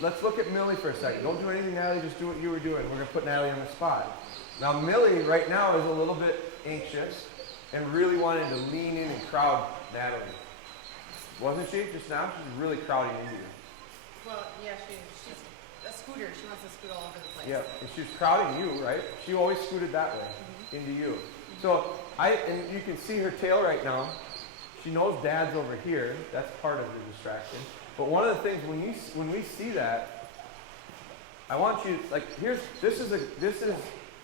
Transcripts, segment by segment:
let's look at Millie for a second. Don't do anything, Natalie. Just do what you were doing. We're going to put Natalie on the spot. Now, Millie right now is a little bit anxious and really wanted to lean in and crowd Natalie. Wasn't she just now? She's really crowding into you. Well, yeah, she's a scooter. She wants to scoot all over the place. Yeah, and she's crowding you, right? She always scooted that way, into you. So, and you can see her tail right now. She knows Dad's over here. That's part of the distraction. But one of the things when we see that, I want you like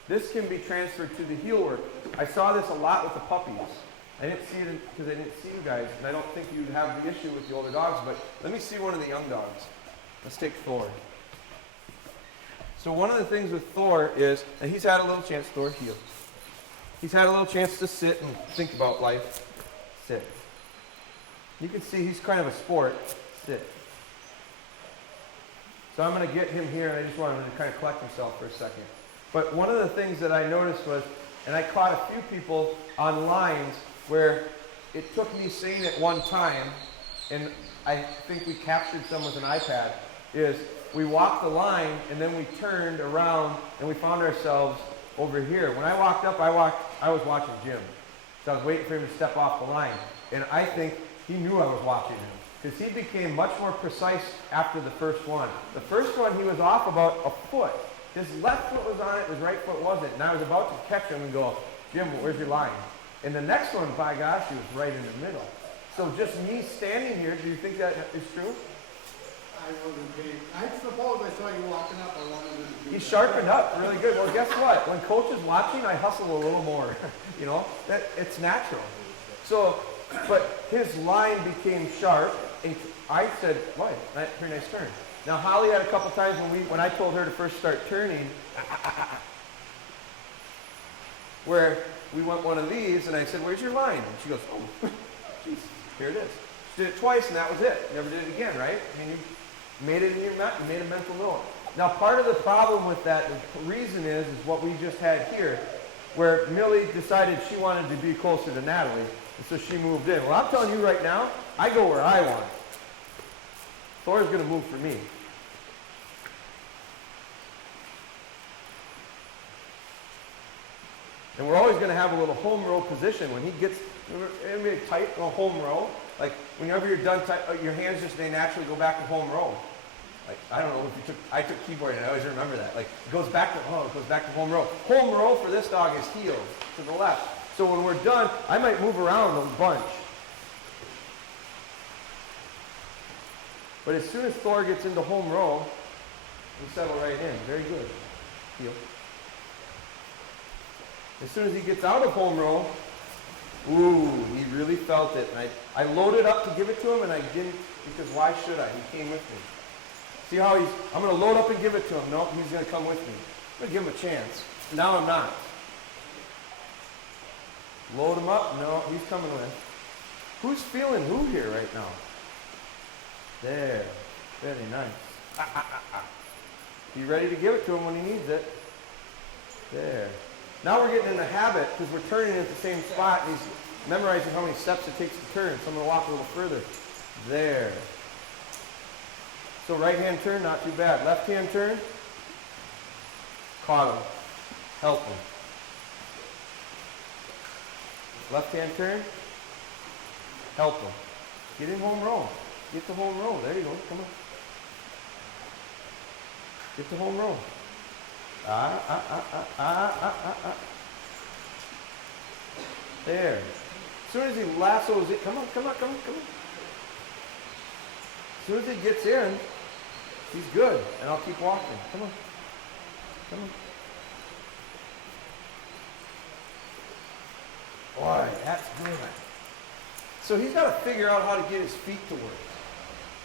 this can be transferred to the heel work. I saw this a lot with the puppies. I didn't see it because I didn't see you guys, and I don't think you have the issue with the older dogs. But let me see one of the young dogs. Let's take Thor. So one of the things with Thor is, and he's had a little chance. Thor, heel. He's had a little chance to sit and think about life. Sit. You can see he's kind of a sport. Sit. So I'm going to get him here, and I just want him to kind of collect himself for a second. But one of the things that I noticed was, and I caught a few people on lines where it took me saying it one time, and I think we captured some with an iPad, is we walked the line, and then we turned around, and we found ourselves over here. When I walked up, I was watching Jim. So I was waiting for him to step off the line. And I think he knew I was watching him, because he became much more precise after the first one. The first one, he was off about a foot. His left foot was on it, his right foot wasn't. And I was about to catch him and go, Jim, where's your line? And the next one, by gosh, he was right in the middle. So just me standing here, do you think that is true? I wasn't paying. I suppose I saw you walking up. I wanted to do He sharpened up really good. Well, guess what? When coach is watching, I hustle a little more. You know, it's natural. So, but his line became sharp, and I said, "Why? Pretty nice turn." Now Holly had a couple times when I told her to first start turning, where we went one of these, and I said, "Where's your line?" And she goes, "Oh, geez, here it is." She did it twice, and that was it. Never did it again, right? I mean, you made it in your you made a mental note. Now, part of the problem with that, the reason is what we just had here, where Millie decided she wanted to be closer to Natalie, and so she moved in. Well, I'm telling you right now, I go where I want. Thor's going to move for me. And we're always going to have a little home row position. When he gets a tight home row, like whenever you're done, your hands just, they naturally go back to home row. Like, I don't know if I took keyboard and I always remember that. Like, it goes back to home row. Home row for this dog is heel to the left. So when we're done, I might move around a bunch. But as soon as Thor gets into home row, we settle right in. Very good. Heel. As soon as he gets out of home row, ooh, he really felt it. And I loaded up to give it to him, and I didn't, because why should I? He came with me. See how I'm going to load up and give it to him. Nope, he's going to come with me. I'm going to give him a chance. Now I'm not. Load him up. No, he's coming with. Who's feeling who here right now? There. Very nice. Be ready to give it to him when he needs it. There. Now we're getting in the habit, because we're turning at the same spot, and he's memorizing how many steps it takes to turn. So I'm going to walk a little further. There. So right hand turn, not too bad. Left hand turn. Caught him. Help him. Left hand turn. Help him. Get in home row. Get to home row. There you go. Come on. Get to home row. There. As soon as he lassos it, come on. As soon as he gets in, he's good, and I'll keep walking. Come on. Boy, that's good. So he's got to figure out how to get his feet to work.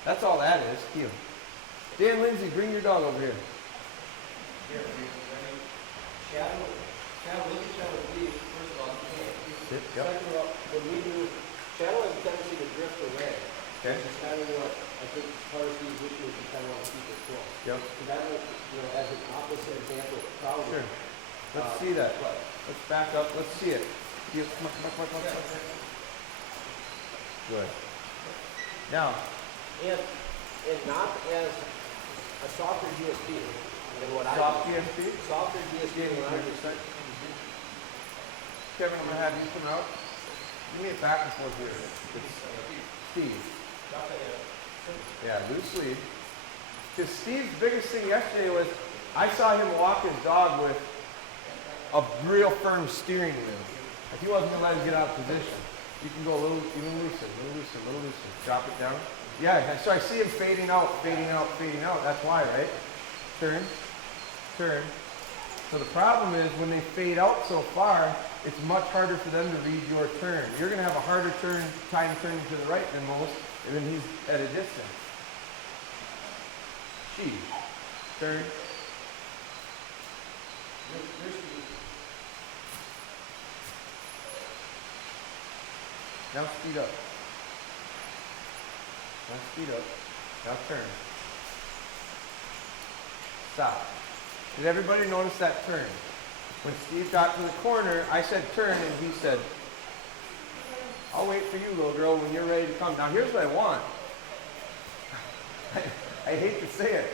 That's all that is. Heel. Dan Lindsay, bring your dog over here. Here, Shadow, look at Shadow leave. First of all, you can't. Sit, yep. Second of all, when we do, Shadow has a tendency to drift away. Okay. It's kind of what I think part of these issues you kind of want to keep it close. Yep. So that would, as an opposite example, probably. Sure. Let's see that. Let's back up. Let's see it. Come on. Good. Now. And not as a softer GSP than what I Soft use. GSP? Softer GSP than what I use. Kevin, I'm gonna have you come out. Give me a back and forth here. It's Steve. Yeah, loose sleeve. Because Steve's biggest thing yesterday was I saw him walk his dog with a real firm steering wheel. Like he wasn't gonna let him get out of position. You can go a little looser, little looser, little looser. Drop it down. Yeah, so I see him fading out, fading out, fading out. That's why, right? Turn, turn. So the problem is when they fade out so far, it's much harder for them to read your turn. You're gonna have a harder time turning to the right than most, and then he's at a distance. She, turn. Now speed up. Now speed up. Now turn. Stop. Did everybody notice that turn? When Steve got to the corner, I said turn, and he said, I'll wait for you, little girl, when you're ready to come. Now here's what I want. I hate to say it.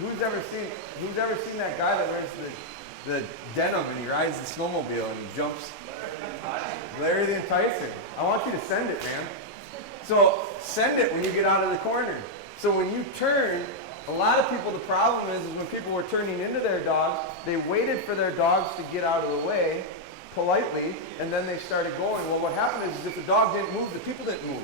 Who's ever seen that guy that wears the denim and he rides the snowmobile and he jumps? Larry the Enticer. I want you to send it, man. So send it when you get out of the corner. So when you turn, a lot of people, the problem is when people were turning into their dogs, they waited for their dogs to get out of the way politely, and then they started going. Well, what happened is if the dog didn't move, the people didn't move.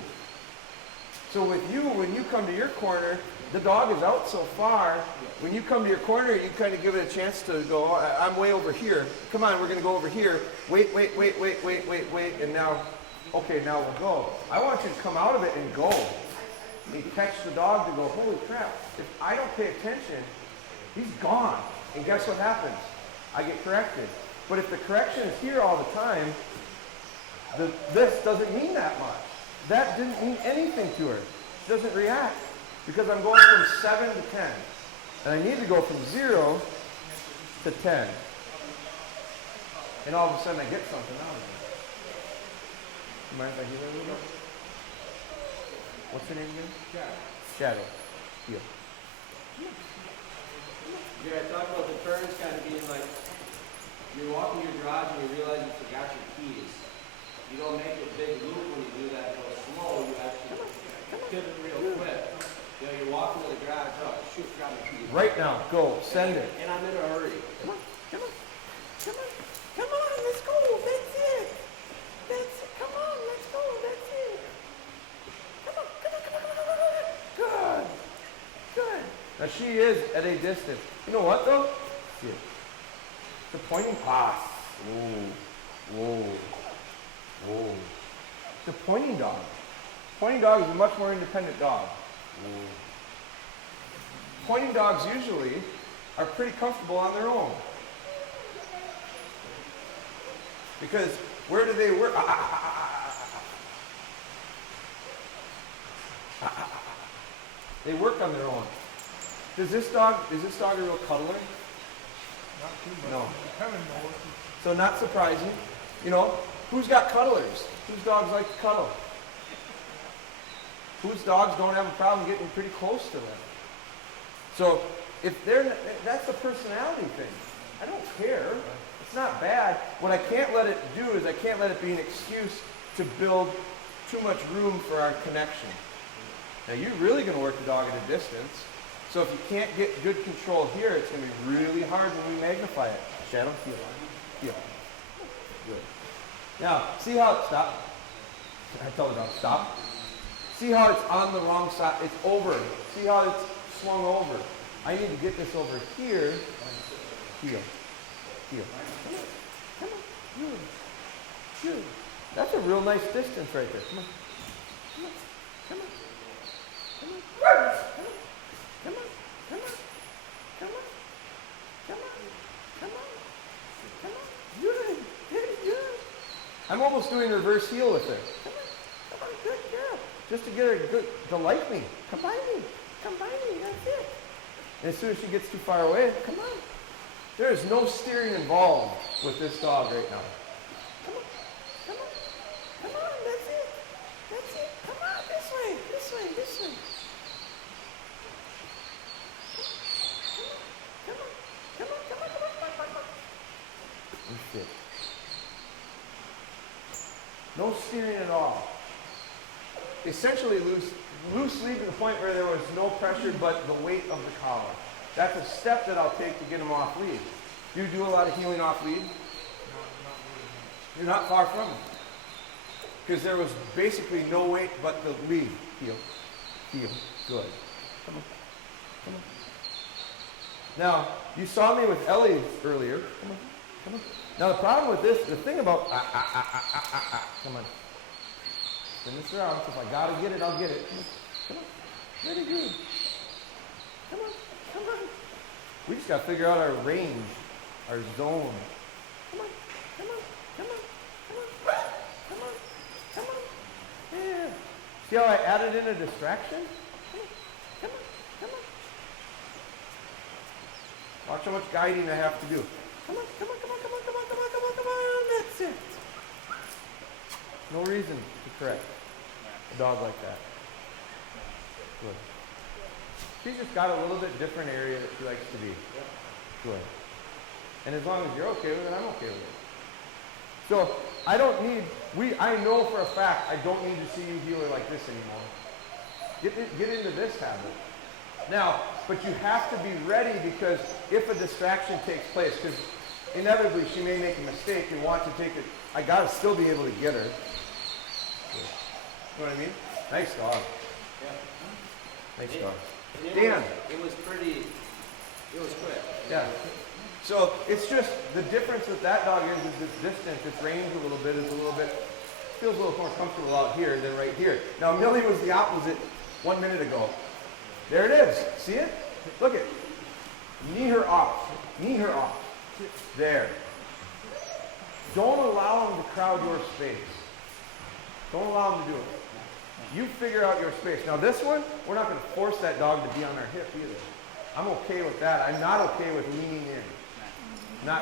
So with you, when you come to your corner, the dog is out so far. When you come to your corner, you kind of give it a chance to go, I'm way over here. Come on, we're going to go over here. Wait, and now, okay, now we'll go. I want you to come out of it and go. And catch the dog to go, holy crap, if I don't pay attention, he's gone. And guess what happens? I get corrected. But if the correction is here all the time, this doesn't mean that much. That didn't mean anything to her. She doesn't react. Because I'm going from 7 to 10. And I need to go from 0 to 10. And all of a sudden I get something out of it. You mind if I hear that a little bit? What's her name again? Shadow. Heel. Yeah, I talked about the turns kind of being like, you're walking your garage and you realize you forgot your keys. You don't make a big loop when you do that, go slow, you actually pivot real quick. You know, you're walking to the garage, oh, shoot, forgot my keys. Right now, go, send it. And I'm in a hurry. Come on, come on, come on, come on, let's go, that's it. That's it, come on, let's go, that's it. Come on, come on, come on, come on, come on. Good, good. Now she is at a distance. You know what though? See it. The pointing pass. Whoa, whoa, whoa. The pointing dog. Pointing dog is a much more independent dog. Whoa. Pointing dogs usually are pretty comfortable on their own. Because where do they work? They work on their own. Is this dog a real cuddler? Not too much. No. Kevin knows. So not surprising. You know, who's got cuddlers? Whose dogs like to cuddle? Whose dogs don't have a problem getting pretty close to them? So if that's the personality thing. I don't care. It's not bad. What I can't let it do is I can't let it be an excuse to build too much room for our connection. Now you're really going to work the dog at a distance. So if you can't get good control here, it's going to be really hard when we magnify it. Shadow, heel, heel. Good. Now, see how it stopped? I tell the dog, stop. See how it's on the wrong side? It's over. See how it's swung over? I need to get this over here. Heel. Heel. Come on. Good. Good. That's a real nice distance right there. Come on. Come on. Come on. Come on. Come on. Come on. Come on. Come on. Come on. Come on. Come on. Good. Good. Good. I'm almost doing reverse heel with her. Come on. Come on. Good girl. Just to get her to like me. Come by me. Come by me. That's it. And as soon as she gets too far away, come on. There is no steering involved with this dog right now. Come on. Come on. Come on. That's it. That's it. Come on. This way. This way. This way. Come No steering at all. Essentially loose lead to the point where there was no pressure but the weight of the collar. That's a step that I'll take to get him off lead. Do you do a lot of heeling off lead? You're not far from it. Because there was basically no weight but the lead. Heel. Heel. Good. Come on. Come on. Now, you saw me with Ellie earlier. Come on. Come on. Now the problem with this, the thing about come on. Spin this around. So if I gotta get it, I'll get it. Come on. Very good. Come on. Come on. We just gotta figure out our range, our zone. Come on. Come on. Come on. Come on. Come on. Come on. Yeah. See how I added in a distraction? Come on. Come on. Come on. Watch how much guiding I have to do. Come on. Come on. Come on. Come on. Come on. Come on. Come on. Come on. That's it. No reason to correct a dog like that. Good. She's just got a little bit different area that she likes to be. Good. And as long as you're okay with it, I'm okay with it. So I don't need, I know for a fact I don't need to see you heel her like this anymore. Get into this habit. Now, but you have to be ready because if a distraction takes place, because inevitably she may make a mistake and want to take it, I gotta still be able to get her. You know what I mean? Nice dog. Yeah. Nice dog. Dan. It was quick. Yeah. So it's just, the difference with that dog is its distance, its range a little bit is a little bit, feels a little more comfortable out here than right here. Now Millie was the opposite 1 minute ago. There it is. See it? Look it. Knee her off. Knee her off. There. Don't allow them to crowd your space. Don't allow them to do it. You figure out your space. Now this one, we're not going to force that dog to be on our hip either. I'm okay with that. I'm not okay with leaning in. We're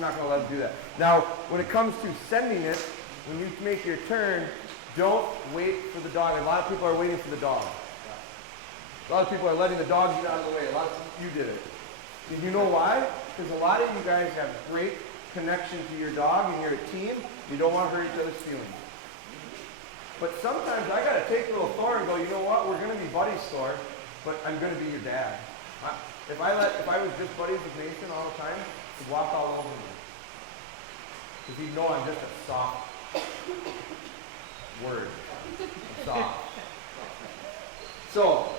not going to let them do that. Now, when it comes to sending it, when you make your turn, don't wait for the dog. A lot of people are waiting for the dog. A lot of people are letting the dog get out of the way. A lot of you did it. And you know why? Because a lot of you guys have great connection to your dog and you're a team. You don't want to hurt each other's feelings. But sometimes I got to take a little Thor and go, you know what? We're going to be buddies, Thor, but I'm going to be your dad. If I was just buddies with Mason all the time, he'd walk all over me. Because he'd know I'm just a soft word. Soft. So,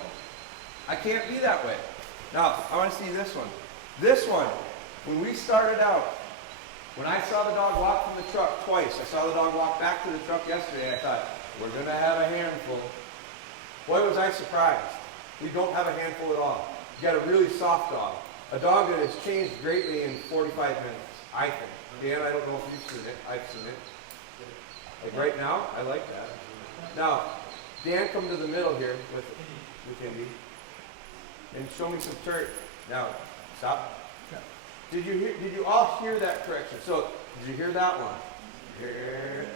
I can't be that way. Now, I want to see this one. This one, when we started out, when I saw the dog walk from the truck twice, I saw the dog walk back to the truck yesterday, I thought, we're going to have a handful. Boy, was I surprised. We don't have a handful at all. You got a really soft dog. A dog that has changed greatly in 45 minutes, I think. Dan, I don't know if you've seen it. I've seen it. Like right now, I like that. Now, Dan, come to the middle here with Indy. And show me some turn. Now, stop. Did you all hear that correction? So, did you hear that one? Here.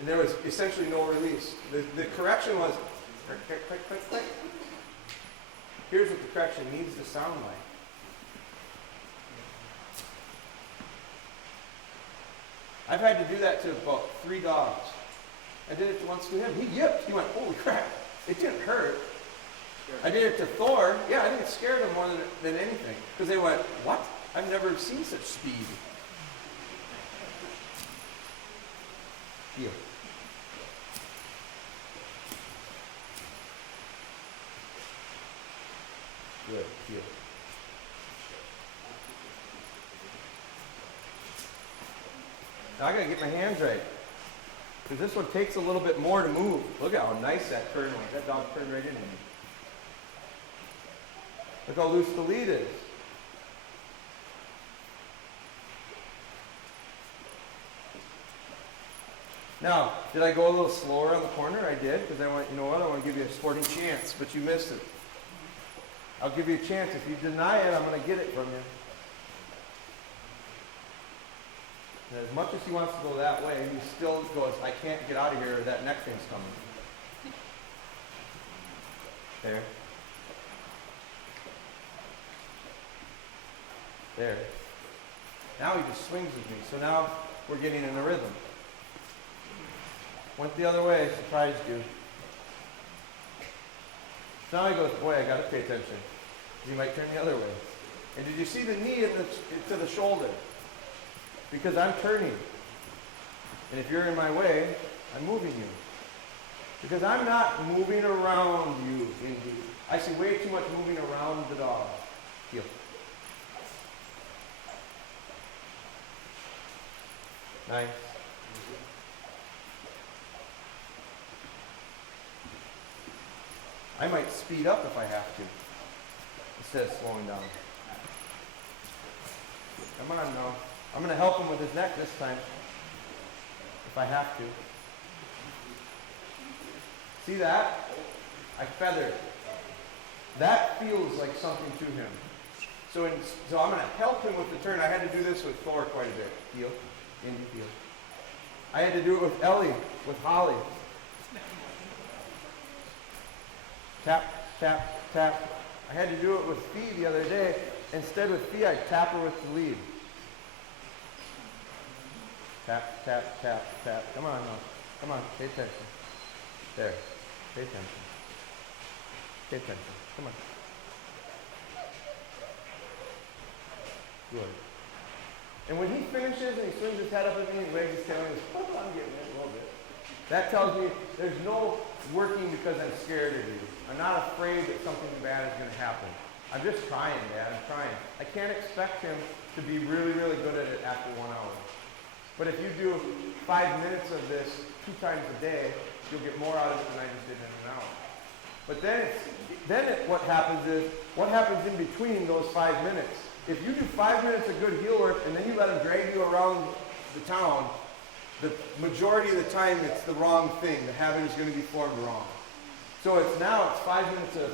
And there was essentially no release. The correction was click, click, click, click. Here's what the correction needs to sound like. I've had to do that to about 3 dogs. I did it once to him. He yipped. He went, holy crap. It didn't hurt. I did it to Thor. Yeah, I think it scared him more than anything. Because they went, what? I've never seen such speed. Heel. Good. Heel. Now I gotta get my hands right. Because this one takes a little bit more to move. Look at how nice that turn was. That dog turned right into me. Look how loose the lead is. Now, did I go a little slower on the corner? I did, because I went, you know what, I want to give you a sporting chance, but you missed it. I'll give you a chance. If you deny it, I'm going to get it from you. And as much as he wants to go that way, he still goes, I can't get out of here, or that next thing's coming. There. There. Now he just swings with me, so now we're getting in a rhythm. Went the other way, surprised you. So now he goes, boy, I gotta pay attention. He might turn the other way. And did you see the knee to the shoulder? Because I'm turning. And if you're in my way, I'm moving you. Because I'm not moving around you, indeed. I see way too much moving around the dog. Heel. Nice. I might speed up if I have to, instead of slowing down. Come on now. I'm going to help him with his neck this time, if I have to. See that? I feathered. That feels like something to him. So I'm going to help him with the turn. I had to do this with Thor quite a bit. Heel, in, heel. I had to do it with Ellie, with Holly. Tap, tap, tap. I had to do it with Fee the other day. Instead with Fee, I tap her with the lead. Tap, tap, tap, tap. Come on now. Come on, pay attention. There. Pay attention. Pay attention. Come on. Good. And when he finishes and he swings his head up at me and wags his tail and goes, oh, I'm getting it a little bit. That tells me there's no working because I'm scared of you. I'm not afraid that something bad is going to happen. I'm just trying, Dad. I'm trying. I can't expect him to be really, really good at it after 1 hour. But if you do 5 minutes of this 2 times a day, you'll get more out of it than I just did in an hour. But what happens is, what happens in between those 5 minutes? If you do 5 minutes of good heel work and then you let him drag you around the town, the majority of the time it's the wrong thing. The habit is going to be formed wrong. So it's 5 minutes of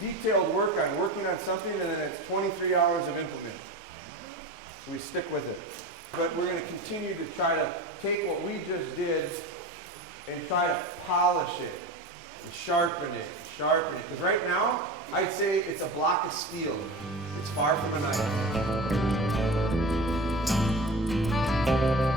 detailed work on working on something, and then it's 23 hours of implement. So we stick with it. But we're going to continue to try to take what we just did and try to polish it, and sharpen it. Because right now, I'd say it's a block of steel. It's far from a knife.